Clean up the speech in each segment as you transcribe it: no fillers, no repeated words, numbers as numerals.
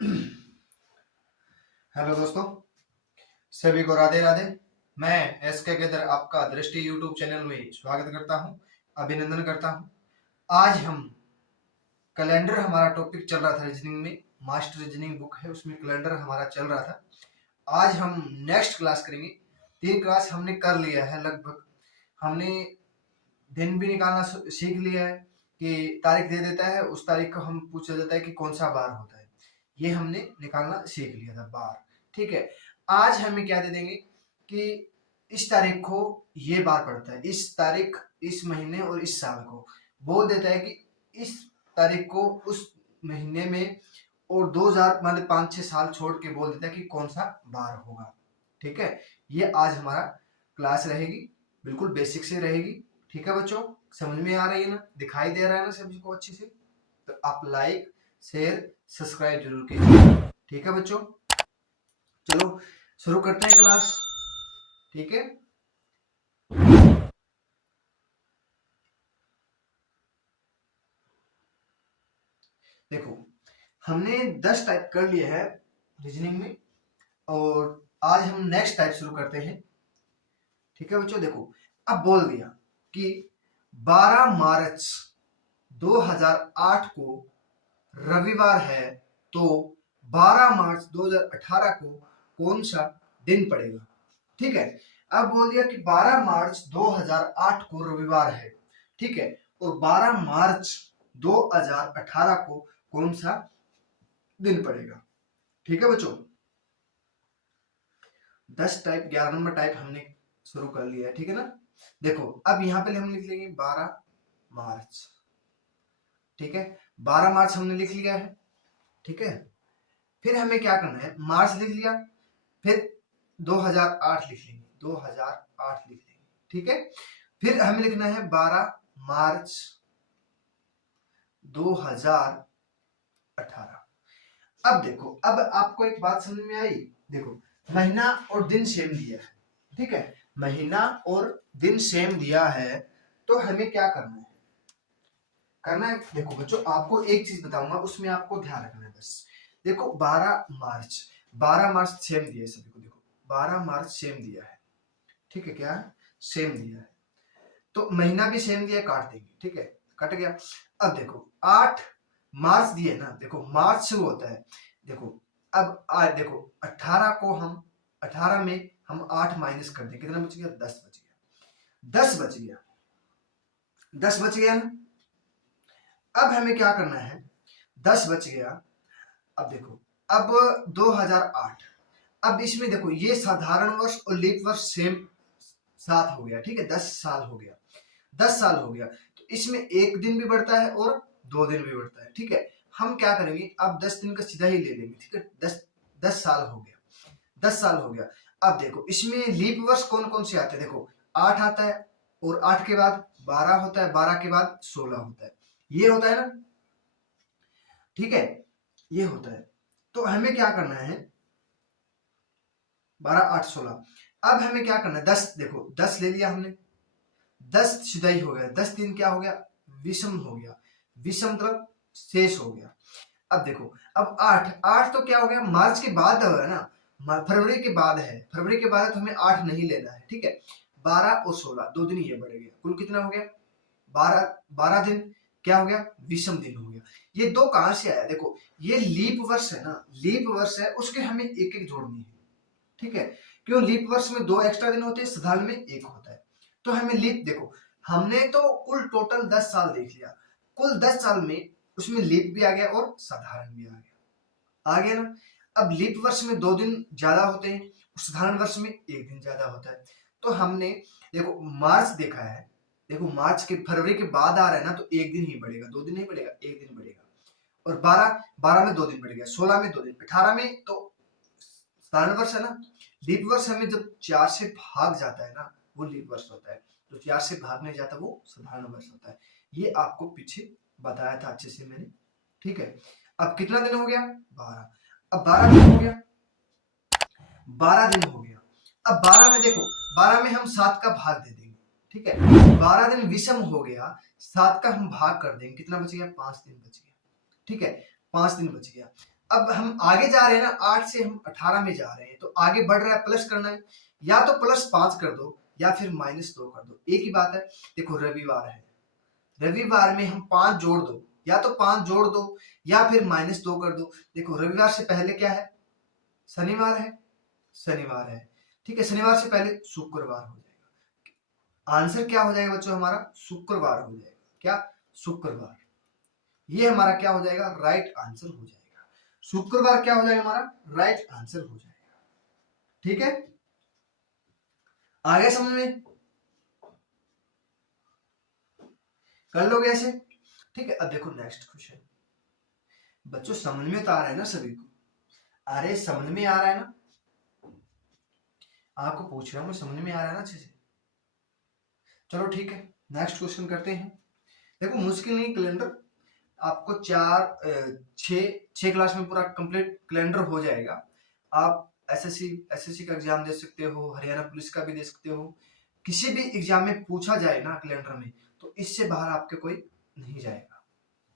Hello दोस्तों, सभी को राधे राधे। मैं एस के गेदर आपका दृष्टि यूट्यूब चैनल में स्वागत करता हूं, अभिनंदन करता हूं। आज हम कैलेंडर, हमारा टॉपिक चल रहा था रीजनिंग में, मास्टर रीजनिंग बुक है उसमें कैलेंडर हमारा चल रहा था। आज हम नेक्स्ट क्लास करेंगे। 3 क्लास हमने कर लिया है लगभग। हमने दिन भी निकालना सीख लिया है कि तारीख दे देता है, उस तारीख को हम पूछा जाता है कि कौन सा बार होता है, ये हमने निकालना सीख लिया था बार। ठीक है, आज हमें क्या दे देंगे कि इस तारीख को ये बार पड़ता है, इस तारीख, इस महीने और इस साल को बोल देता है कि इस तारीख को उस महीने में, और 2000 मतलब 5-6 साल छोड़ के बोल देता है कि कौन सा बार होगा। ठीक है, ये आज हमारा क्लास रहेगी, बिल्कुल बेसिक से रहेगी। ठीक है बच्चों, समझ में आ रही है ना, दिखाई दे रहा है ना सभी को अच्छे से? तो आप लाइक शेयर सब्सक्राइब जरूर कीजिए। ठीक है बच्चों, चलो शुरू करते हैं क्लास। ठीक है, देखो हमने 10 टाइप कर लिए है रीजनिंग में, और आज हम नेक्स्ट टाइप शुरू करते हैं। ठीक है बच्चों, देखो अब बोल दिया कि 12 मार्च 2008 को रविवार है, तो 12 मार्च 2018 को कौन सा दिन पड़ेगा। ठीक है, अब बोल दिया कि 12 मार्च 2008 को रविवार है, ठीक है, और 12 मार्च 2018 को कौन सा दिन पड़ेगा। ठीक है बच्चों, 10 टाइप, 11 नंबर टाइप हमने शुरू कर लिया है। ठीक है ना, देखो अब यहाँ पे हम लिख लेंगे 12 मार्च। ठीक है, 12 मार्च हमने लिख लिया है। ठीक है, फिर हमें क्या करना है, मार्च लिख लिया, फिर 2008 लिख लेंगे, 2008 लिख लेंगे। ठीक है, फिर हमें लिखना है 12 मार्च 2018। अब देखो, अब आपको एक बात समझ में आई। देखो महीना और दिन सेम दिया है, ठीक है, महीना और दिन सेम दिया है, तो हमें क्या करना है, देखो बच्चों आपको एक चीज बताऊंगा, उसमें आपको ध्यान रखना है बस। देखो 12 मार्च, 12 मार्च सेम दिया है सभी को, देखो 12 मार्च सेम दिया है। ठीक है, क्या सेम दिया है, तो महीना भी सेम दिया है, काट देंगे। ठीक है, कट गया। अब देखो 8 मार्च दिए ना, देखो मार्च से होता है, देखो अब आज देखो 18 को हम 18 में हम 8 माइनस कर दें, कितना बच गया, 10 बच गया, 10 बच गया, 10 बच गया ना। अब हमें क्या करना है, 10 बच गया। अब देखो, अब 2008, अब इसमें देखो ये साधारण वर्ष और लीप वर्ष सेम साथ हो गया। ठीक है, 10 साल हो गया, 10 साल हो गया, तो इसमें एक दिन भी बढ़ता है और 2 दिन भी बढ़ता है। ठीक है, हम क्या करेंगे, अब 10 दिन का सीधा ही ले लेंगे। ठीक है, 10 साल हो गया, 10 साल हो गया। अब देखो इसमें लीप वर्ष कौन कौन से आते हैं, देखो 8 आता है, और 8 के बाद 12 होता है, 12 के बाद 16 होता है, ये होता है ना। ठीक है, ये होता है, तो हमें क्या करना है, 12 8 16। अब हमें क्या करना है, 10, देखो 10 ले लिया हमने, 10 सीधाई हो गया, 10 दिन क्या हो गया, विषम हो गया, विषम मतलब शेष हो गया। अब देखो, अब 8 8 तो क्या हो गया, मार्च के बाद है ना, फरवरी के बाद है, फरवरी के बाद है, तो हमें 8 नहीं लेना है। ठीक है, 12 और 16 2 दिन ये बढ़ गया, कुल कितना हो गया, 12 दिन क्या हो गया, विषम दिन हो गया। ये दो कहां से आया, देखो ये लीप वर्ष है ना, लीप वर्ष है, उसके हमें एक एक जोड़नी है। ठीक है, क्यों, लीप वर्ष में 2 एक्स्ट्रा दिन होते हैं, साधारण में 1 होता है, तो हमें लीप, देखो हमने तो कुल टोटल 10 साल देख लिया, कुल 10 साल में उसमें लीप भी आ गया और साधारण भी आ गया ना। अब लीप वर्ष में 2 दिन ज्यादा होते हैं, साधारण वर्ष में 1 दिन ज्यादा होता है, तो हमने देखो मार्च देखा है, देखो मार्च के, फरवरी के बाद आ रहा है ना, तो 1 दिन ही बढ़ेगा, 2 दिन नहीं बढ़ेगा, 1 दिन बढ़ेगा। और 12 में 2 दिन बढ़ गया, 16 में 2 दिन, 18 में तो साधारण वर्ष है ना। लीप वर्ष हमें जब 4 से भाग जाता है ना, वो लीप वर्ष होता है, तो 4 से भाग नहीं जाता वो साधारण वर्ष होता है। ये आपको पीछे बताया था अच्छे से मैंने। ठीक है, अब कितना दिन हो गया, 12, अब 12 दिन हो गया, 12 दिन हो गया। अब 12 में देखो, 12 में हम 7 का भाग दे देंगे। ठीक है, 12 दिन विषम हो गया, 7 का हम भाग कर देंगे, कितना बच गया, 5 दिन बच गया। ठीक है, 5 दिन बच गया। अब हम आगे जा रहे हैं ना, 8 से हम 18 में जा रहे हैं, तो आगे बढ़ रहा है, प्लस करना है, या तो +5 कर दो या फिर -2 कर दो, एक ही बात है। देखो रविवार है, रविवार में हम 5 जोड़ दो, या तो 5 जोड़ दो या फिर -2 कर दो। देखो रविवार से पहले क्या है, शनिवार है, शनिवार है, ठीक है, शनिवार से पहले शुक्रवार हो जाएगा। आंसर क्या हो जाएगा बच्चों हमारा, शुक्रवार हो जाएगा। क्या, शुक्रवार, ये हमारा क्या हो जाएगा, राइट आंसर हो जाएगा। शुक्रवार क्या हो जाएगा हमारा, राइट आंसर हो जाएगा। ठीक है, आ गया समझ में, कर लोगे ऐसे, ठीक है। अब देखो नेक्स्ट क्वेश्चन, बच्चों समझ में तो आ रहा है ना सभी को, अरे समझ में आ रहा है ना, आपको पूछ रहा हूं, समझ में आ रहा है ना अच्छे से। चलो ठीक है, नेक्स्ट क्वेश्चन करते हैं। देखो मुश्किल नहीं, कैलेंडर आपको 6 क्लास में पूरा कंप्लीट कैलेंडर हो जाएगा। आप एसएससी का एग्जाम दे सकते हो, हरियाणा पुलिस का भी दे सकते हो, किसी भी एग्जाम में पूछा जाए ना कैलेंडर में, तो इससे बाहर आपके कोई नहीं जाएगा।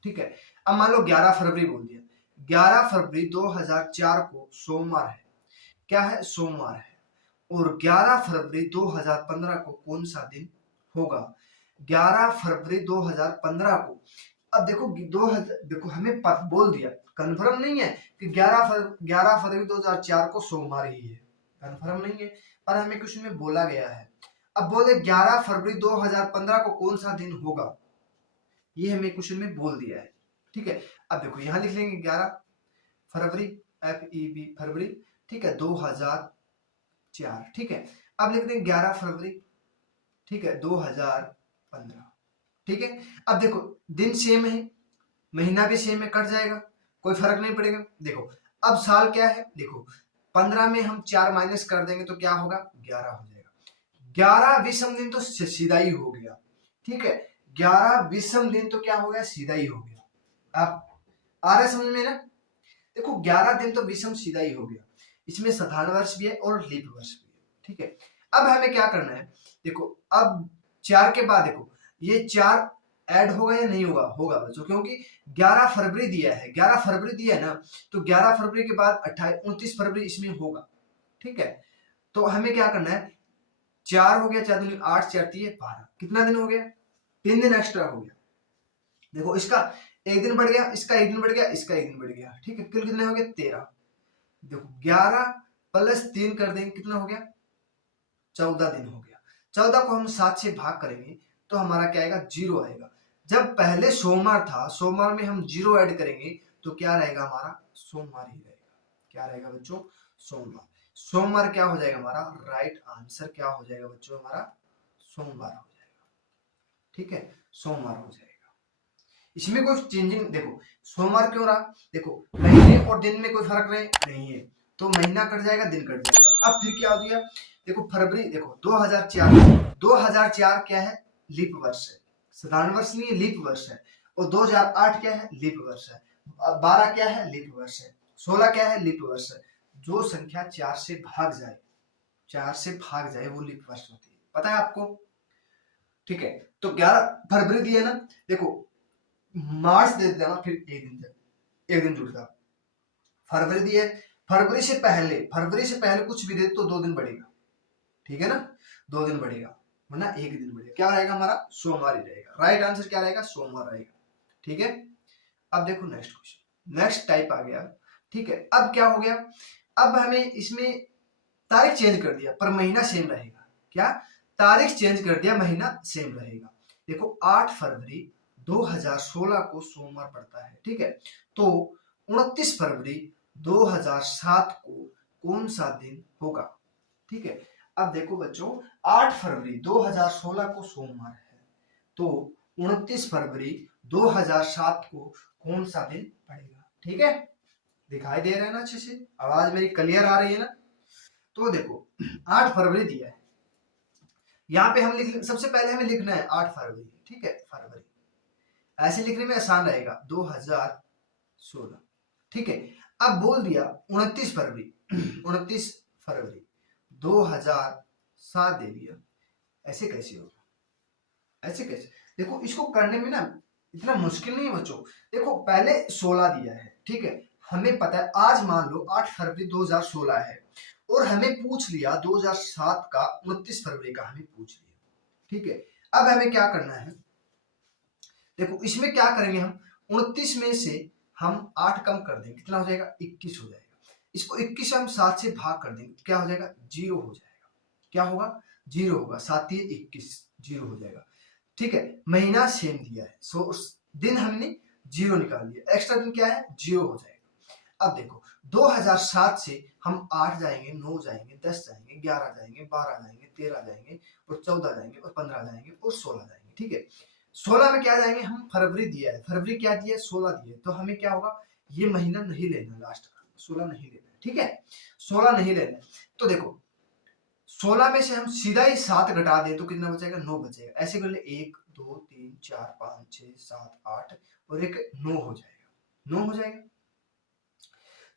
ठीक है, अब मान लो 11 फरवरी बोल दिया, 11 फरवरी 2004 को सोमवार है, क्या है, सोमवार है। और 11 फरवरी 2015 को कौन सा दिन होगा, 11 फरवरी 2015 को। अब देखो 2000, देखो हमें बोल दिया, कंफर्म नहीं है कि 11 फरवरी 2004 को सोमवार ही है, कंफर्म नहीं है, पर हमें कुछ में बोला गया है। अब बोले 11 फरवरी 2015 को कौन सा दिन होगा, ये हमें क्वेश्चन में बोल दिया है। ठीक है, अब देखो यहां लिख लेंगे 11 फरवरी, FEB फरवरी, ठीक है, 2004, ठीक है। अब लिख देंगे 11 फरवरी, ठीक है, 2015, ठीक है। अब देखो दिन सेम है, महीना भी सेम है, कट जाएगा, कोई फर्क नहीं पड़ेगा। देखो अब साल क्या है, देखो 15 में हम 4 माइनस कर देंगे तो क्या होगा, 11 हो जाएगा। 11 विषम दिन तो सीधा ही हो गया, ठीक है, 11 विषम दिन तो क्या हो गया, सीधा ही हो गया। आप आ रहा है समझ में ना, देखो 11 दिन तो विषम सीधा ही हो गया, इसमें साधारण वर्ष भी है और लीप वर्ष भी है। ठीक है, अब हमें क्या करना है, देखो अब 4 के बाद देखो ये 4 ऐड होगा या नहीं होगा, होगा बच्चों, क्योंकि 11 फरवरी दिया है, 11 फरवरी दिया है ना, तो 11 फरवरी के बाद 29 फरवरी इसमें होगा। ठीक है, तो हमें क्या करना है, 4 हो गया, 4 दूनी 8, 4 3 12, कितना दिन हो गया, 3 दिन एक्स्ट्रा हो गया। देखो इसका एक दिन बढ़ गया, इसका एक दिन बढ़ गया, इसका एक दिन बढ़ गया, ठीक है, कुल कितने हो गए, 13। देखो 11 + 3 कर देंगे, कितना हो गया, 14 दिन हो गया। 14 को हम 7 से भाग करेंगे तो हमारा क्या आएगा, 0 आएगा। जब पहले सोमवार था, सोमवार में हम 0 ऐड करेंगे तो क्या रहेगा, हमारा सोमवार ही रहेगा। क्या रहेगा बच्चों, सोमवार। सोमवार क्या हो जाएगा हमारा, राइट आंसर क्या हो जाएगा बच्चों, हमारा सोमवार हो जाएगा। ठीक है, सोमवार हो जाएगा, इसमें कोई चेंजिंग, देखो सोमवार क्यों रहा, देखो महीने और दिन में कोई फर्क नहीं है, तो महीना कट जाएगा, दिन कट जाएगा। अब फिर क्या हो गया, देखो फरवरी, देखो 2004 क्या है, लीप वर्ष है, साधारण वर्ष नहीं है, लीप वर्ष है। और 2008 क्या है, लीप वर्ष है। 12 क्या है, लीप वर्ष है। 16 क्या है, लीप वर्ष है। जो संख्या 4 से भाग जाए, 4 से भाग जाए वो लीप वर्ष होती है, पता है आपको। ठीक है, तो 11 फरवरी दिया ना, देखो मार्च दे देना, फिर एक दिन जुड़ता। फरवरी दिए, फरवरी से पहले कुछ भी दे तो 2 दिन बढ़ेगा, ठीक है ना, 2 दिन बढ़ेगा, वरना एक दिन बढ़ेगा। क्या रहेगा हमारा, सोमवार ही रहेगा। राइट आंसर क्या रहेगा, सोमवार रहेगा। ठीक है, अब देखो नेक्स्ट क्वेश्चन, नेक्स्ट टाइप आ गया। ठीक है, अब क्या हो गया, अब हमें इसमें तारीख चेंज कर दिया पर महीना सेम रहेगा। क्या, तारीख चेंज कर दिया, महीना सेम रहेगा। देखो 8 फरवरी 2016 को सोमवार पड़ता है, ठीक है, तो 29 फरवरी 2007 को कौन सा दिन होगा। ठीक है, अब देखो बच्चों 8 फरवरी 2016 को सोमवार है, तो 29 फरवरी 2007 को कौन सा दिन पड़ेगा। ठीक है, दिखाई दे रहा है ना अच्छे से, आवाज मेरी क्लियर आ रही है ना। तो देखो 8 फरवरी दिया है, यहाँ पे हम सबसे पहले हमें लिखना है 8 फरवरी, ठीक है, फरवरी ऐसे लिखने में आसान रहेगा, 2016, ठीक है। अब बोल दिया 29 फरवरी 29 फरवरी 2007 दे दिया, ऐसे कैसे होगा, ऐसे कैसे, देखो इसको करने में ना इतना मुश्किल नहीं है बच्चों। देखो पहले 16 दिया है, ठीक है, हमें पता है आज मान लो 8 फरवरी 2016 है और हमें पूछ लिया 2007 का 29 फरवरी का हमें पूछ लिया, ठीक है। अब हमें क्या करना है, देखो इसमें क्या करेंगे हम, 29 में से हम 8 कम कर देंगे, कितना हो जाएगा 21 हो जाएगा। इसको 21 हम 7 से भाग कर देंगे, क्या हो जाएगा 0 हो जाएगा, क्या होगा 0 होगा, 7 ये 21 0 हो जाएगा, ठीक है। महीना सेम दिया है, सो दिन हमने 0 निकाल दिया, एक्स्ट्रा दिन क्या है 0 हो जाएगा। अब देखो 2007 से हम 8 जाएंगे, 9 जाएंगे, 10 जाएंगे, 11 जाएंगे, 12 जाएंगे, 13 जाएंगे और 14 जाएंगे और 15 जाएंगे और 16 जाएंगे, ठीक है। 16 में क्या जाएंगे, हम फरवरी दिया है, फरवरी क्या दिया है 16 दिया है, तो हमें क्या होगा ये महीना नहीं लेना, लास्ट का 16 नहीं लेना, ठीक है, 16 नहीं लेना। तो देखो 16 में से हम सीधा ही 7 घटा दें तो कितना बचेगा 9 बचेगा, ऐसे कर ले 1 2 3 4 5 6 7 8 और एक 9 हो जाएगा, 9 हो जाएगा।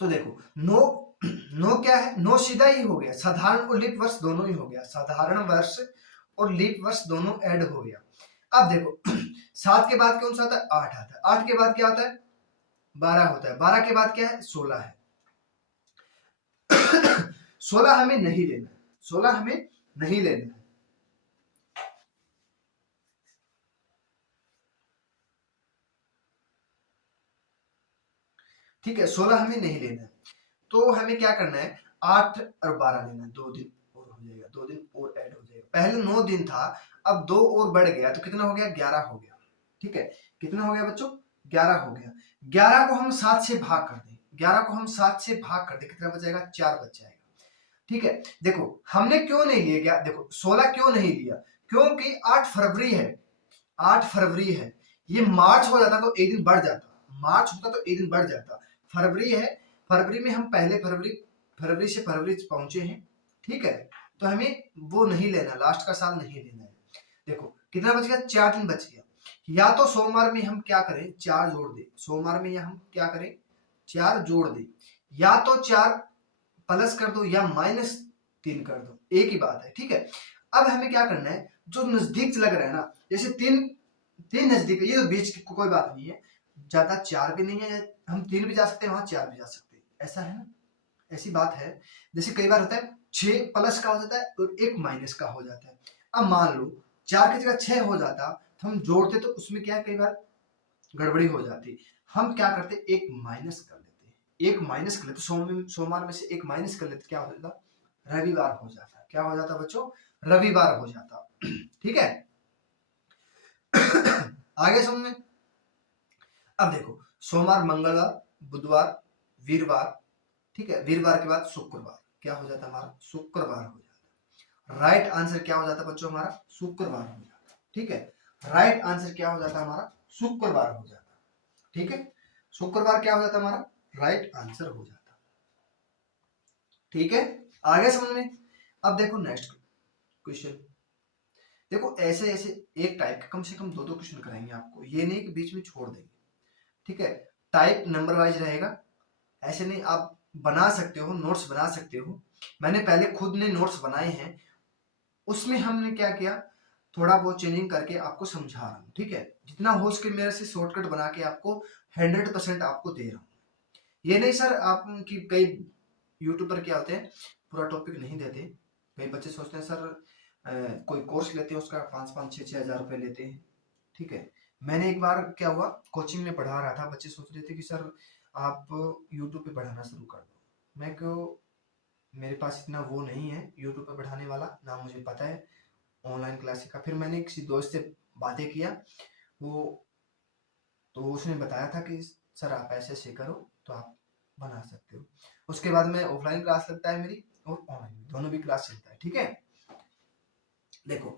तो देखो 9 क्या है, 9 सीधा ही हो गया, साधारण और लीप वर्ष दोनों ही हो गया, साधारण वर्ष और लीप वर्ष दोनों ऐड हो गया। अब देखो 7 के बाद कौन सा आता है 8 आता है, 8 के बाद क्या होता है 12 होता है, 12 के बाद क्या है 16 है 16 हमें नहीं लेना, 16 हमें नहीं लेना है, ठीक है, 16 हमें नहीं लेना है। तो हमें क्या करना है 8 और 12 लेना है, 2 दिन और हो जाएगा, 2 दिन और ऐड हो जाएगा। पहले 9 दिन था, अब 2 और बढ़ गया तो कितना हो गया 11 हो गया, ठीक है। कितना हो गया बच्चों 11 हो गया। 11 को हम 7 से भाग कर दें, 11 को हम 7 से भाग कर दें, कितना बचेगा 4 बच जाएगा, ठीक है। देखो हमने क्यों नहीं लिया गया, देखो 16 क्यों नहीं लिया, क्योंकि 8 फरवरी है, 8 फरवरी है, ये मार्च हो जाता तो एक दिन बढ़ जाता, मार्च होता तो एक दिन बढ़ जाता, फरवरी है, फरवरी में हम पहले फरवरी से फरवरी पहुंचे हैं, ठीक है। तो हमें वो नहीं लेना, लास्ट का साल नहीं लेना है। देखो कितना बच गया 4 दिन बच गया, या तो सोमवार में हम क्या करें 4 जोड़ दें, सोमवार में हम क्या करें 4 जोड़ दें, या तो 4 प्लस कर दो या -3 कर दो, एक ही बात है, ठीक है। अब हमें क्या करना है, जो नजदीक लग रहा है ना, जैसे 3 नजदीक है, ये तो बीच की कोई बात नहीं है, ज्यादा 4 भी नहीं है, हम 3 भी जा सकते हैं वहां 4 भी जा सकते हैं, ऐसा है ना, ऐसी बात है। जैसे कई बार होता है 6 प्लस का हो जाता है और 1 माइनस का हो जाता है। अब मान लो 4 की जगह 6 हो जाता तो हम जोड़ते तो उसमें क्या कई बार गड़बड़ी हो जाती, हम क्या करते 1 माइनस कर लेते, 1 माइनस कर लेते, सोमवार में से 1 माइनस कर लेते, क्या हो जाता रविवार हो जाता, क्या हो जाता बच्चों रविवार हो जाता, ठीक है। आगे समझ, अब देखो सोमवार मंगलवार बुधवार वीरवार, ठीक है, वीरवार के बाद शुक्रवार, क्या हो जाता हमारा शुक्रवार हो जाता, राइट आंसर क्या हो जाता बच्चों हमारा शुक्रवार हो जाता, ठीक है, राइट आंसर क्या हो जाता हमारा शुक्रवार हो जाता, ठीक है, शुक्रवार क्या हो जाता हमारा राइट आंसर हो जाता, ठीक है। आगे समझ में, अब देखो नेक्स्ट क्वेश्चन, देखो ऐसे ऐसे एक टाइप के कम से कम 2-2 क्वेश्चन कराएंगे आपको, ये नहीं कि बीच में छोड़ देंगे, ठीक है। टाइप नंबर वाइज रहेगा, ऐसे नहीं, आप बना सकते हो नोट्स बना सकते हो, मैंने पहले खुद ने नोट्स बनाए हैं, उसमें हमने क्या किया थोड़ा बहुत चेंजिंग करके आपको समझा रहा हूँ, ठीक है। जितना हो सके मेरे से शॉर्टकट बना के आपको 100% आपको दे रहा हूँ, ये नहीं सर आप की कई यूट्यूबर क्या होते हैं पूरा टॉपिक नहीं देते, कई बच्चे सोचते हैं सर कोई कोर्स लेते हैं उसका 5-5 6-6 हज़ार रुपए लेते हैं, ठीक है। मैंने एक बार क्या हुआ कोचिंग में पढ़ा रहा था, बच्चे सोच रहे थे कि सर आप यूट्यूब पे पढ़ाना शुरू कर दो, मैं क्यों, मेरे पास इतना वो नहीं है यूट्यूब पे पढ़ाने वाला, ना मुझे पता है ऑनलाइन क्लास का। फिर मैंने किसी दोस्त से बातें किया, वो तो उसने बताया था कि सर आप ऐसे ऐसे करो तो आप बना सकते हो। उसके बाद में ऑफलाइन क्लास लगता है मेरी और ऑनलाइन दोनों भी क्लास चलता है, ठीक है। देखो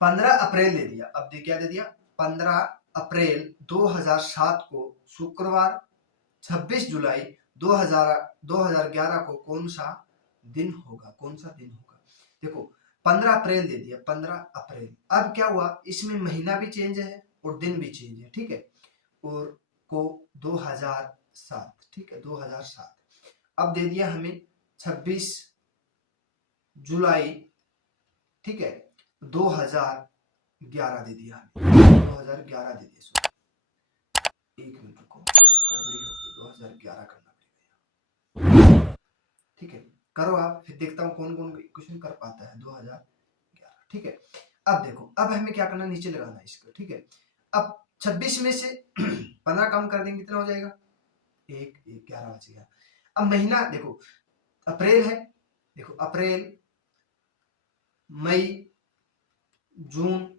15 अप्रैल दे दिया, अब क्या दे दिया 15 अप्रैल 2007 को शुक्रवार, 26 जुलाई 2011 को कौन सा दिन होगा, कौन सा दिन होगा। देखो 15 अप्रैल दे दिया, 15 अप्रैल, अब क्या हुआ इसमें महीना भी चेंज है और दिन भी चेंज है, ठीक है, और को 2007, ठीक है 2007, अब दे दिया हमें 26 जुलाई, ठीक है 2011 दे दिया, 2011 दे दिया, एक मिनट रुको गड़बड़ी हो गई, 2011 करना पड़ेगा। ठीक है, करो आप, फिर देखता हूँ कौन कौन क्वेश्चन कर पाता है 2011। ठीक है, अब देखो, अब हमें क्या करना है, नीचे लगाना है इसको। ठीक है, अब 26 में से 15 कम कर देंगे, कितना हो जाएगा, 11 बचेगा। अब महीना देखो, अप्रैल है, देखो अप्रैल, मई, जून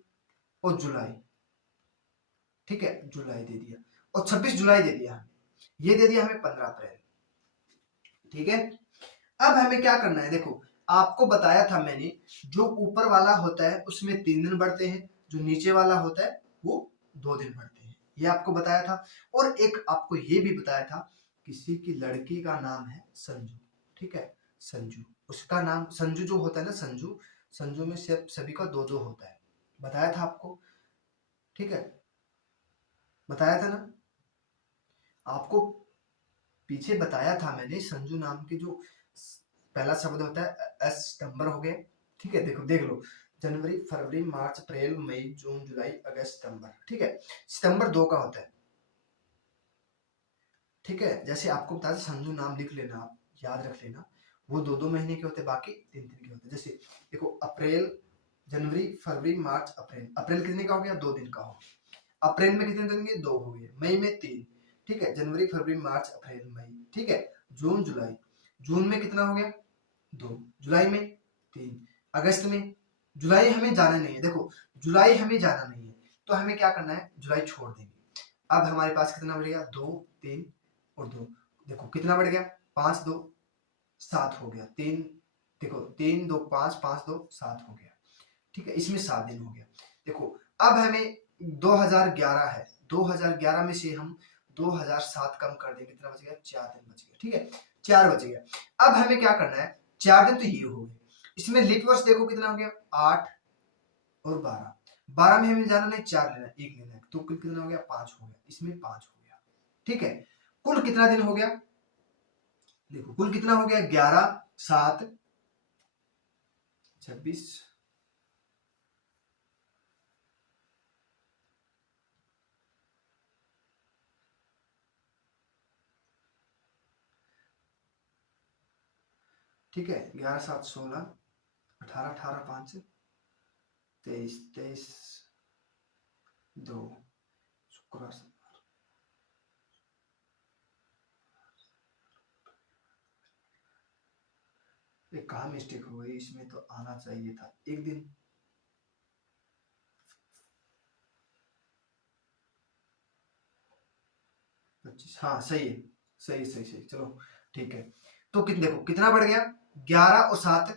और जुलाई। ठीक है, जुलाई दे दिया, और 26 जुलाई दे दिया हमें, ये दे दिया हमें 15 अप्रैल। ठीक है, अब हमें क्या करना है, देखो आपको बताया था मैंने, जो ऊपर वाला होता है उसमें 3 दिन बढ़ते हैं, जो नीचे वाला होता है वो 2 दिन बढ़ते हैं, ये आपको बताया था। और एक आपको ये भी बताया था, किसी की लड़की का नाम है संजू। ठीक है, संजू, उसका नाम संजू जो होता है ना, संजू, संजू में सिर्फ सभी का 2-2 होता है, बताया था आपको। ठीक है, बताया था ना आपको, पीछे बताया था मैंने, संजू नाम के जो पहला शब्द होता है सितंबर हो गया। ठीक है, देखो देख लो, जनवरी, फरवरी, मार्च, अप्रैल, मई, जून, जुलाई, अगस्त, सितंबर। ठीक है, सितंबर 2 का होता है। ठीक है, जैसे आपको बताया संजू नाम लिख लेना, आप याद रख लेना, वो 2-2 महीने के होते हैं, बाकी 3-3 के होते हैं। जैसे देखो, अप्रैल, जनवरी, फरवरी, मार्च, अप्रैल, अप्रैल कितने का हो गया, 2 दिन का हो गया। अप्रैल में कितने दिन के, 2 हो गए। मई में 3। ठीक है, जनवरी, फरवरी, मार्च, अप्रैल, मई। ठीक है, जून, जुलाई, जून में कितना हो गया, 2, जुलाई में 3, अगस्त में, जुलाई हमें जाना नहीं है, देखो जुलाई हमें जाना नहीं है, तो हमें क्या करना है, जुलाई छोड़ देंगे। अब हमारे पास कितना बढ़ेगा, 2, 3 और 2, देखो कितना बढ़ गया, 5, 2, 7 हो गया। 3, देखो 3, 2, 5, 5, 2, 7 हो गया। ठीक है, इसमें 7 दिन हो गया। देखो अब हमें 2011 है, 2011 में से हम 2007 कम कर देंगे, कितना बच गया, 4 दिन बच गया। ठीक है, 4 बच गया। अब हमें क्या करना है, 4 दिन तो ये हो गए, इसमें लीप वर्ष देखो कितना हो गया, 8 और 12, 12 में हमें जाना नहीं, 4 लेना है, 1 लेना है, तो कुल कितना हो गया, 5 हो गया, इसमें 5 हो गया। ठीक है, कुल कितना दिन हो गया, देखो कुल कितना हो गया, 11, 7, 26, ठीक है, 11, 7, 16, 18, 18, 5, 23, 23, 2, शुक्रवार, ये कहाँ मिस्टेक हो गई, इसमें तो आना चाहिए था 1 दिन। हाँ सही है, सही सही सही, चलो ठीक है। तो देखो कितना बढ़ गया, 11 और 7,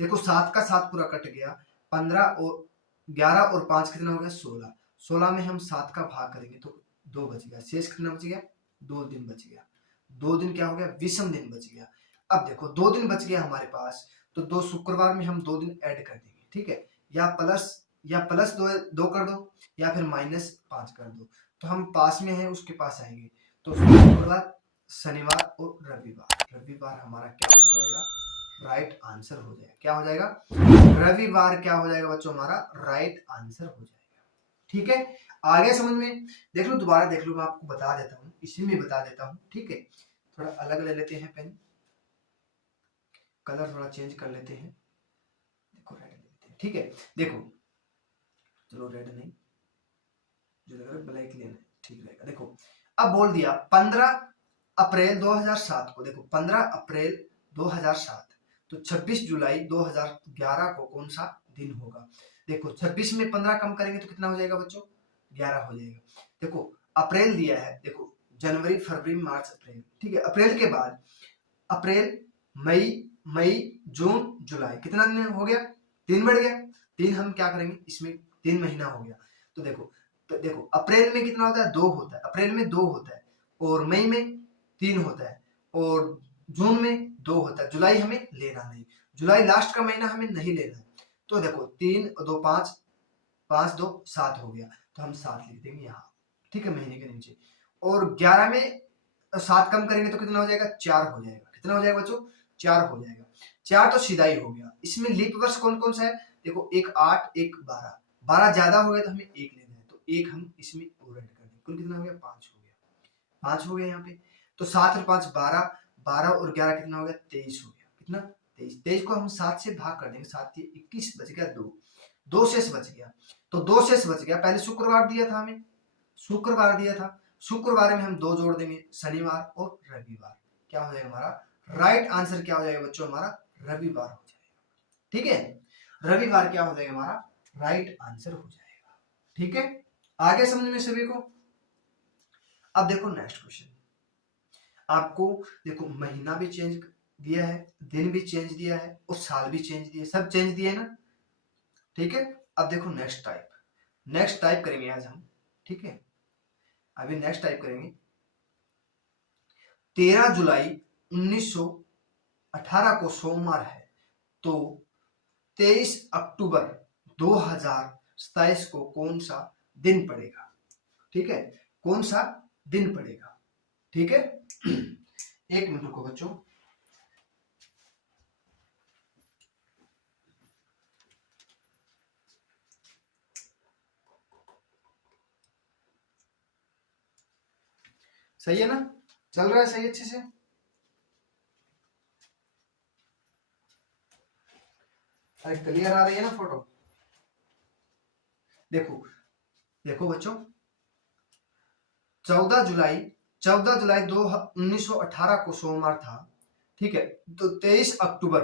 देखो 7 का 7 पूरा कट गया, 15 और 11 और 5 कितना हो गया, 16, 16 में हम 7 का भाग करेंगे तो 2 बच गया, शेष कितना बच गया, 2 दिन बच गया। 2 दिन क्या हो गया, विषम दिन बच गया। अब देखो 2 दिन बच गया हमारे पास, तो 2 शुक्रवार में हम 2 दिन ऐड कर देंगे। ठीक है, या प्लस 2 कर दो, या फिर -5 कर दो, तो हम पास में है उसके पास आएंगे। तो शुक्रवार, शनिवार और रविवार, रविवार हमारा क्या हो जाएगा, राइट आंसर हो जाएगा। क्या हो जाएगा, रविवार क्या हो जाएगा बच्चों, हमारा राइट आंसर हो जाएगा। ठीक है, आगे समझ में, देख लो दोबारा देख लो, मैं आपको बता देता हूँ, इसी में बता देता हूँ। ठीक है, थोड़ा अलग ले लेते हैं पेन, कलर थोड़ा चेंज कर लेते हैं, देखो रेड ले लेते हैं। ठीक है, देखो चलो रेड नहीं, जो लग रहा है ब्लैक लेना है, ठीक रहेगा। देखो अब बोल दिया 15 अप्रैल 2007 को, देखो 15 अप्रैल 2007, तो 26 जुलाई 2011 को कौन सा दिन होगा। देखो 26 में 15 कम करेंगे तो कितना हो जाएगा बच्चों, 11 हो जाएगा। देखो अप्रैल दिया है, देखो जनवरी, फरवरी, मार्च, अप्रैल। ठीक है, अप्रैल के बाद अप्रैल, मई, मई, जून, जुलाई, कितना दिन हो गया, 3 बढ़ गया। 3 हम क्या करेंगे, इसमें 3 महीना हो गया। तो देखो अप्रैल में कितना होता है, 2 होता है, अप्रैल में 2 होता है, और मई में 3 होता है, और जून में 2 होता है। जुलाई हमें लेना नहीं, जुलाई लास्ट का महीना हमें नहीं लेना है। तो देखो 3 और 2 5, 5 2 7 हो गया, तो हम 7 लिख देंगे यहाँ। ठीक है, महीने के नीचे। और 11 में 7 कम करेंगे तो कितना हो जाएगा, 4 हो जाएगा। कितना हो जाएगा बच्चों, 4 हो जाएगा। 4 तो सीधा ही हो गया। इसमें लीप वर्ष कौन कौन सा है, देखो एक 8, एक 12, 12 ज्यादा हो गया तो हमें 1 लेना है, तो 1 हम इसमें और ऐड कर देंगे, कुल कितना हो गया, 5 हो गया, 5 हो गया यहाँ पे। तो 7 और 5 12, 12 और 11 कितना हो गया 23 हो गया। कितना 23, 23 को हम 7 से भाग कर देंगे, 7 ये 21 बच गया, 2 शेष बच गया। तो 2 शेष बच गया, पहले शुक्रवार दिया था हमें, शुक्रवार दिया था, शुक्रवार में हम 2 जोड़ देंगे, शनिवार और रविवार। क्या हो जाएगा हमारा राइट आंसर, क्या हो जाएगा बच्चों हमारा रविवार हो जाएगा। ठीक है, रविवार क्या हो जाएगा हमारा राइट आंसर हो जाएगा। ठीक है, आगे समझ में सभी को। अब देखो नेक्स्ट क्वेश्चन, आपको देखो महीना भी चेंज दिया है, दिन भी चेंज दिया है और साल भी चेंज दिया है, सब चेंज दिए ना। ठीक है, अब देखो नेक्स्ट टाइप करेंगे आज हम। ठीक है, अभी नेक्स्ट टाइप करेंगे 13 जुलाई 1918 को सोमवार है, तो 23 अक्टूबर 2027 को कौन सा दिन पड़ेगा। ठीक है, कौन सा दिन पड़ेगा। ठीक है, एक मिनट रुको बच्चों। सही है ना, चल रहा है सही अच्छे से। अरे क्लियर आ रही है ना फोटो। देखो देखो बच्चों, 14 जुलाई 1918 को सोमवार था। ठीक है, तो 23 अक्टूबर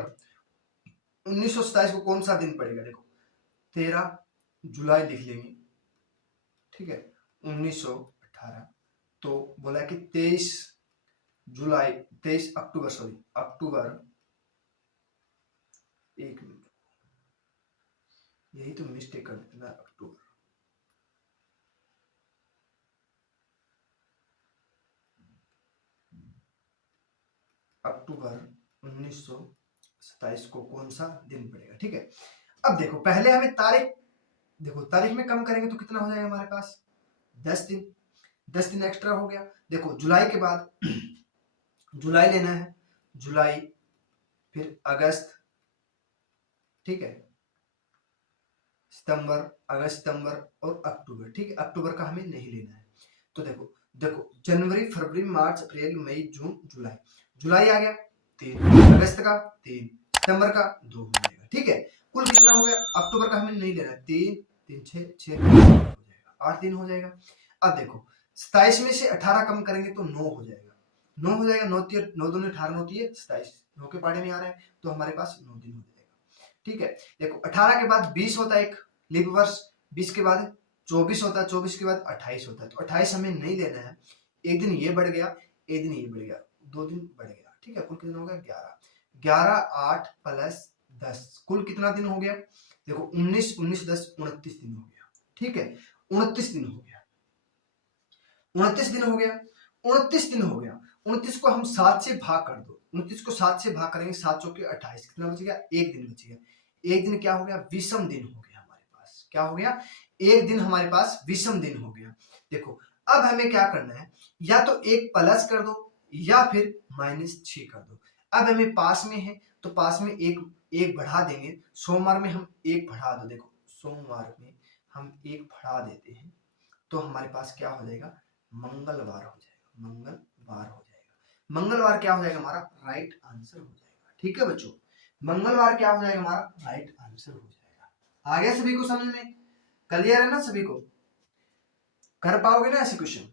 1927 को कौन सा दिन पड़ेगा। देखो 13 जुलाई लिख लेंगे, ठीक है, 1918, तो बोला कि 23 अक्टूबर, सॉरी अक्टूबर, एक मिनट, यही तो मिस्टेक कर देते ना, अक्टूबर 1927 को कौन सा दिन पड़ेगा। ठीक है, अब देखो पहले हमें तारीख, देखो तारीख में कम करेंगे तो कितना हो जाएगा हमारे पास 10 दिन, 10 दिन एक्स्ट्रा हो गया। देखो जुलाई के बाद जुलाई लेना है, जुलाई, फिर अगस्त, ठीक है, सितंबर, अगस्त, सितंबर और अक्टूबर। ठीक है, अक्टूबर का हमें नहीं लेना है। तो देखो देखो जनवरी, फरवरी, मार्च, अप्रैल, मई, जून, जुलाई, जुलाई आ गया 3, अगस्त का 3, सितंबर का 2 हो जाएगा। ठीक है, कुल कितना हो गया, अक्टूबर का हमें नहीं लेना है, 3 3 6 हो जाएगा, 8 दिन हो जाएगा। अब देखो 27 में से 18 कम करेंगे तो 9 हो जाएगा, 9 हो जाएगा, 9 दूनी 18, 9 तीय 27, 9 के पाड़े में आ रहा है तो हमारे पास 9 दिन हो जाएगा। ठीक है, देखो 18 के बाद 20 होता है एक लीप वर्ष, 20 के बाद 24 होता है, 24 के बाद 28 होता है, तो 28 हमें नहीं लेना है, एक दिन ये बढ़ गया, एक दिन ये बढ़ गया, 2 दिन बढ़ गया। ठीक है, कुल कितना हो गया 11, 11 8 प्लस 10, कुल कितना दिन हो गया। देखो 19 19 10 29 दिन हो गया। ठीक है, 29 दिन हो गया, 29 दिन हो गया, 29 दिन हो गया। 29 को हम 7 से भाग कर दो, 29 को 7 से भाग करेंगे, 7 चौके 28, कितना बच गया, एक दिन बच गया। एक दिन क्या हो गया, विषम दिन हो गया हमारे पास। क्या हो गया, एक दिन हमारे पास विषम दिन हो गया। देखो अब हमें क्या करना है, या तो एक प्लस कर दो या फिर -6 कर दो। अब हमें पास में है तो पास में एक बढ़ा देंगे, सोमवार में हम एक बढ़ा दो, देखो सोमवार में हम एक बढ़ा देते हैं तो हमारे पास क्या हो जाएगा, मंगलवार हो जाएगा, मंगलवार हो जाएगा। मंगलवार क्या हो जाएगा हमारा राइट आंसर हो जाएगा। ठीक है बच्चों, मंगलवार क्या हो जाएगा हमारा राइट आंसर हो जाएगा। आ गया सभी को समझ में, क्लियर है ना सभी को, कर पाओगे ना ऐसे क्वेश्चन।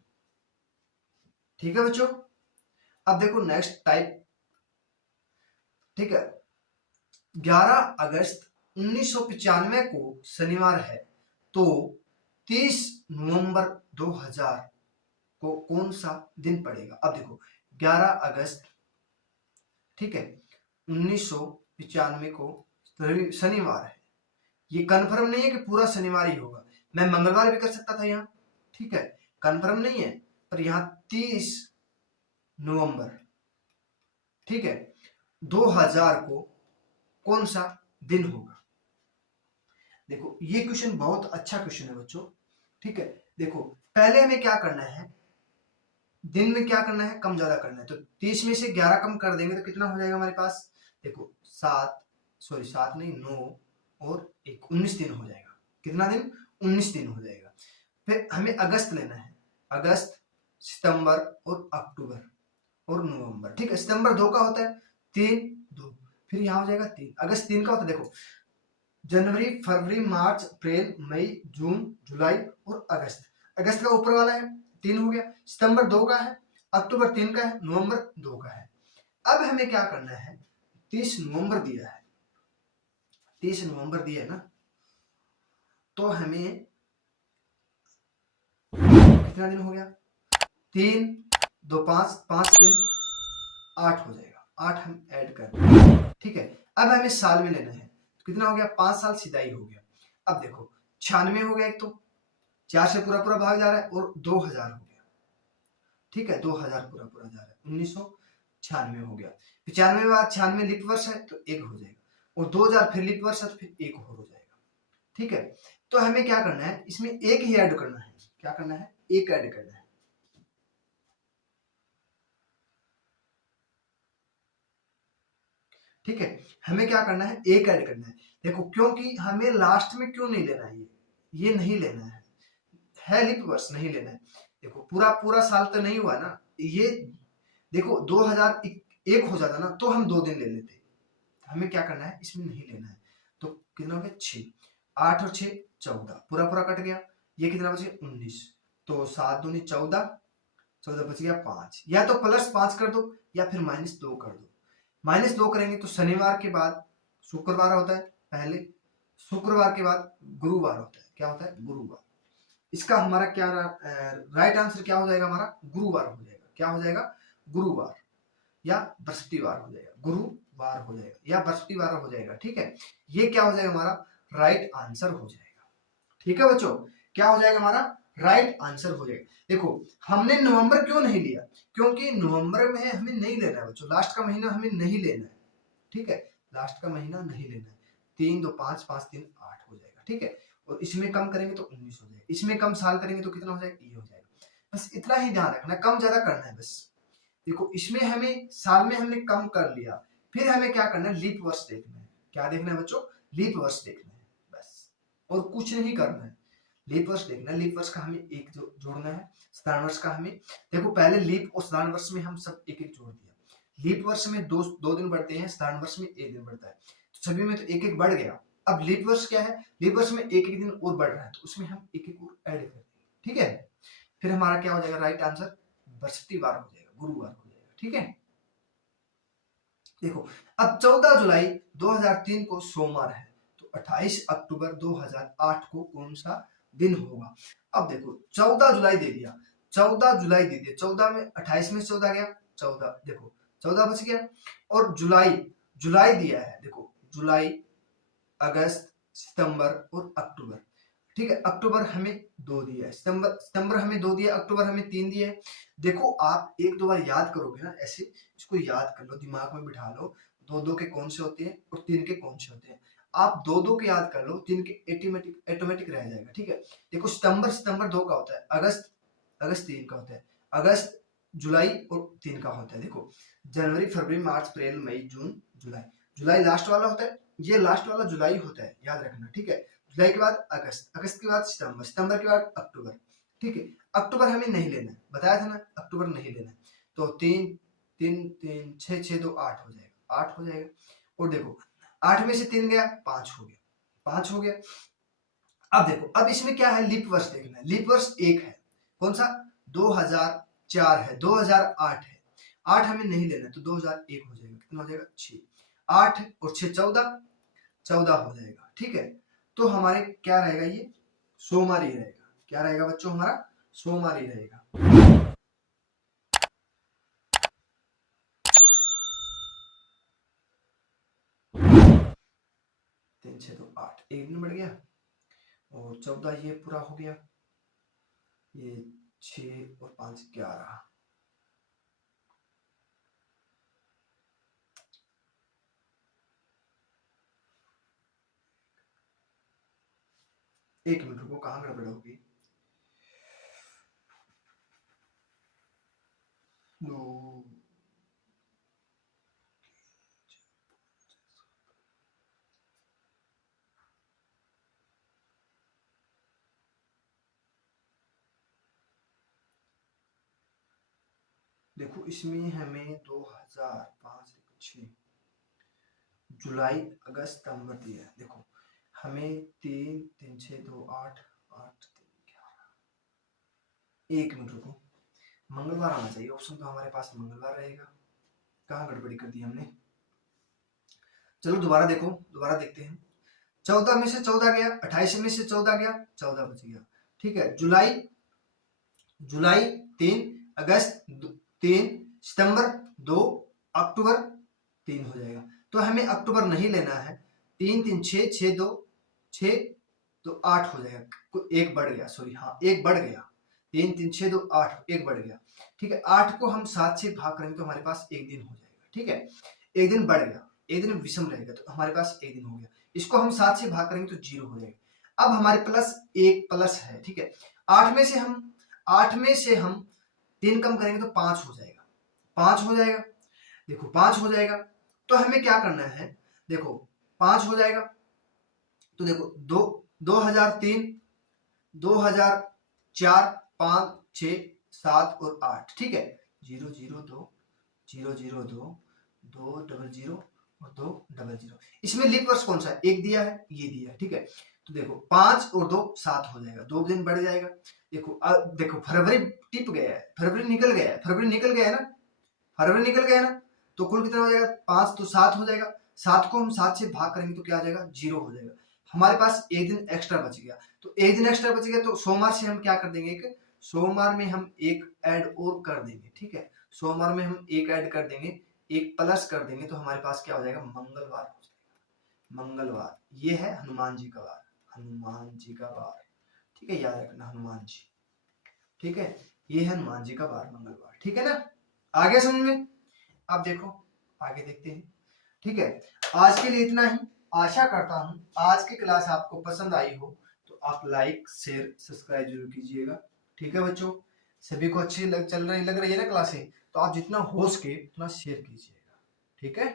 ठीक है बच्चों, अब देखो नेक्स्ट टाइप। ठीक है, 11 अगस्त 1995 को शनिवार है, तो 30 नवंबर 2000 को कौन सा दिन पड़ेगा। अब देखो 11 अगस्त, ठीक है, 1995 को शनिवार है, ये कंफर्म नहीं है कि पूरा शनिवार ही होगा, मैं मंगलवार भी कर सकता था यहाँ। ठीक है, कंफर्म नहीं है, पर यहाँ 30 नवंबर, ठीक है, 2000 को कौन सा दिन होगा। देखो ये क्वेश्चन बहुत अच्छा क्वेश्चन है बच्चों। ठीक है, देखो पहले हमें क्या करना है, दिन में क्या करना है, कम ज्यादा करना है, तो 30 में से 11 कम कर देंगे तो कितना हो जाएगा हमारे पास। देखो 7 नहीं 9 और 1 19 दिन हो जाएगा। कितना दिन, 19 दिन हो जाएगा। फिर हमें अगस्त लेना है, अगस्त, सितंबर और अक्टूबर, और नवंबर, ठीक है। सितंबर 2 का होता है 3 2, फिर यहाँ हो जाएगा 3। अगस्त 3 का होता है, देखो जनवरी फरवरी मार्च अप्रैल मई जून जुलाई और अगस्त। अगस्त का ऊपर वाला है 3 हो गया। सितंबर 2 का है, अक्टूबर 3 का है, नवंबर 2 का है। अब हमें क्या करना है, 30 नवंबर दिया है, 30 नवंबर दिया है ना, तो हमें कितना दिन हो गया, 3 2 5 5 3 8 हो जाएगा, 8 हम ऐड कर देंगे, ठीक है। अब हमें साल में लेना है, तो कितना हो गया, 5 साल सीधाई हो गया। अब देखो 96 हो गया, एक तो 4 से पूरा पूरा भाग जा रहा है, और 2000 हो गया, ठीक है, 2000 पूरा पूरा जा रहा है, 1996 हो गया। 95 के बाद 96 लीप वर्ष है तो 1 हो जाएगा, और 2000 फिर लीप वर्ष है तो फिर 1 और हो जाएगा, ठीक है। तो हमें क्या करना है, इसमें एक ही ऐड करना है, क्या करना है, एक ऐड करना है, ठीक है। हमें क्या करना है, एक ऐड करना है। देखो क्योंकि हमें लास्ट में क्यों नहीं लेना है, ये नहीं लेना है लीप वर्ष नहीं लेना है। देखो पूरा पूरा साल तो नहीं हुआ ना ये, देखो 2001 हो जाता ना तो हम 2 दिन ले लेते, हमें क्या करना है, इसमें नहीं लेना है। तो कितना हो गया, 6 8 और 6 14, पूरा पूरा कट गया, ये कितना बच गया 19, तो 7 दूनी 14, 14 बच गया 5, या तो +5 कर दो या फिर -2 कर दो। -2 करेंगे तो शनिवार के बाद शुक्रवार होता है पहले, शुक्रवार के बाद गुरुवार होता है, क्या होता है, गुरुवार। इसका हमारा क्या राइट आंसर क्या हो जाएगा, हमारा गुरुवार हो जाएगा, क्या हो जाएगा, गुरुवार या बृहस्पतिवार हो जाएगा, गुरुवार हो जाएगा या बृहस्पतिवार हो जाएगा, ठीक है। ये क्या हो जाएगा, हमारा राइट आंसर हो जाएगा, ठीक है बच्चों। क्या हो जाएगा, हमारा राइट आंसर हो जाएगा। देखो हमने नवंबर क्यों नहीं लिया, क्योंकि नवंबर में हमें नहीं लेना है बच्चों, लास्ट का महीना हमें नहीं लेना है, ठीक है, लास्ट का महीना नहीं लेना है। 3 2 5 5 3 8 हो जाएगा, ठीक है। और इसमें कम करेंगे तो 19 हो जाएगा, इसमें कम साल करेंगे तो कितना हो जाएगा, ये हो जाएगा। बस इतना ही ध्यान रखना, कम ज्यादा करना है बस। देखो इसमें हमें साल में हमने कम कर लिया, फिर हमें क्या करना है, लीप वर्ष देखना है। क्या देखना है बच्चों, लीप वर्ष देखना है बस, और कुछ नहीं करना है। लीप वर्ष देखना है, लीप वर्ष का हमें एक जोड़ना है, साधारण वर्ष का हमें, देखो पहले लीप और साधारण वर्ष में हम सब एक एक जोड़ दिया। लीप वर्ष में दो दिन बढ़ते हैं, साधारण वर्ष में एक दिन बढ़ता है, तो सभी में तो एक एक बढ़ गया। अब लीप वर्ष क्या है, लीप वर्ष में एक एक दिन और बढ़ रहा है, तो उसमें हम एक एक और ऐड कर देंगे, ठीक है। फिर हमारा क्या हो जाएगा, राइट आंसर बृहस्पतिवार हो जाएगा, गुरुवार हो जाएगा, ठीक है। देखो अब 14 जुलाई 2003 को सोमवार है, तो 28 अक्टूबर 2008 को कौन सा दिन होगा। अब देखो 14 जुलाई दे दिया, 14 जुलाई दे दिया, 14 में 28 में 14 गया, 14 देखो 14 बच गया। और जुलाई, जुलाई दिया है, देखो जुलाई अगस्त सितंबर और अक्टूबर, ठीक है। अक्टूबर हमें 2 दिया है, सितंबर सितंबर हमें 2 दिया, अक्टूबर हमें 3 दिया है। देखो आप एक दो बार याद करोगे ना ऐसे, इसको याद कर लो, दिमाग में बिठा लो, 2 के कौन से होते हैं और 3 के कौन से होते हैं। आप 2 के याद कर लो, 3 के ऑटोमेटिक रह जाएगा, ठीक है। देखो सितंबर सितंबर 2 का होता है, अगस्त अगस्त 3 का होता है, अगस्त जुलाई और 3 का होता है। देखो जनवरी फरवरी मार्च अप्रैल मई जून जुलाई, जुलाई लास्ट वाला होता है, ये लास्ट वाला जुलाई होता है, याद रखना, ठीक है। जुलाई के बाद अगस्त, अगस्त के बाद सितंबर, सितंबर के बाद अक्टूबर, ठीक है। अक्टूबर हमें नहीं लेना है, बताया था ना, अक्टूबर नहीं लेना है। तो 3 3 3 6 6 2 8 हो जाएगा, 8 हो जाएगा। और देखो 8 में से 3 गया, 5 हो गया, 5 हो गया। अब देखो अब इसमें क्या है, लीप वर्ष देखना है, लीप वर्ष एक है, कौन सा, 2004 है, 2008 है, 8 हमें नहीं लेना है, तो 2001 हो जाएगा, कितना हो जाएगा, 6 8 और 6 14, 14 हो जाएगा, ठीक है। तो हमारे क्या रहेगा, ये सोमवार ही रहेगा, क्या रहेगा बच्चों, हमारा सोमवार ही रहेगा। 3 6 2 8, एक दिन बढ़ गया, और 14 ये पूरा हो गया, ये 6 और 5 11, एक मिनट रुको, कहाँ गड़बड़ होगी, 2 देखो इसमें हमें 2005 6 जुलाई अगस्त सितंबर दिया है। देखो हमें 3 3 6 2 8 8 3 11 एक मिनट रुको, मंगलवार आना चाहिए ऑप्शन, तो हमारे पास मंगलवार रहेगा। कहाँ गड़बड़ी कर दी हमने। चलो दोबारा देखो, दोबारा देखते हैं। 14 में से 14 गया, 28 में से 14 गया, 14 बच गया। ठीक है, जुलाई जुलाई 3, अगस्त 3, सितंबर 2, अक्टूबर 3 हो जाएगा। तो हमें अक्टूबर नहीं लेना है। 3 3 6 6 2 6 तो 8 हो जाएगा। एक बढ़ गया, सॉरी, हाँ एक बढ़ गया। 3 3 6 2 8, एक बढ़ गया। ठीक है, 8 को हम 7 से भाग करेंगे तो हमारे पास एक दिन हो जाएगा। ठीक है, एक दिन बढ़ गया, एक दिन विषम रहेगा तो हमारे पास एक दिन हो गया। इसको हम 7 से भाग करेंगे तो 0 हो जाएगा। अब हमारे प्लस एक प्लस है। ठीक है, 8 में से हम 3 कम करेंगे तो 5 हो जाएगा। 5 हो जाएगा, देखो 5 हो जाएगा। तो हमें क्या करना है, देखो 5 हो जाएगा तो देखो 2003 2004 5 6 7 और 8। ठीक है, 0 0 2 0 0 2 2 0 0 और 2 0 0। इसमें लीप वर्ष कौन सा है, एक दिया है, ये दिया है। ठीक है, तो देखो 5 और 2 7 हो जाएगा, 2 दिन बढ़ जाएगा। देखो देखो फरवरी टिप गया है, फरवरी निकल गया है, फरवरी निकल गया है ना, फरवरी निकल गया ना, तो कुल कितना हो जाएगा, 5 तो 7 हो जाएगा। 7 को हम 7 से भाग करेंगे तो क्या आ जाएगा, 0 हो जाएगा। हमारे पास एक दिन एक्स्ट्रा बच गया। तो एक दिन एक्स्ट्रा बच गया तो सोमवार से हम क्या कर देंगे, एक सोमवार में हम एक ऐड और कर देंगे। ठीक है, सोमवार में हम एक ऐड कर देंगे, एक प्लस कर देंगे तो हमारे पास क्या हो जाएगा, मंगलवार हो जाएगा। मंगलवार, ये है हनुमान जी का वार, हनुमान जी का वार। ठीक है, याद रखना हनुमान जी। ठीक है, ये है हनुमान जी का वार, मंगलवार। ठीक है ना, आगे समझ में। अब देखो आगे देखते हैं। ठीक है, आज के लिए इतना ही। आशा करता हूं आज की क्लास आपको पसंद आई हो, तो आप लाइक शेयर सब्सक्राइब जरूर कीजिएगा। ठीक है चल सभी को अच्छी लग रही है ना क्लासें, तो आप जितना हो सके उतना शेयर कीजिएगा। ठीक है।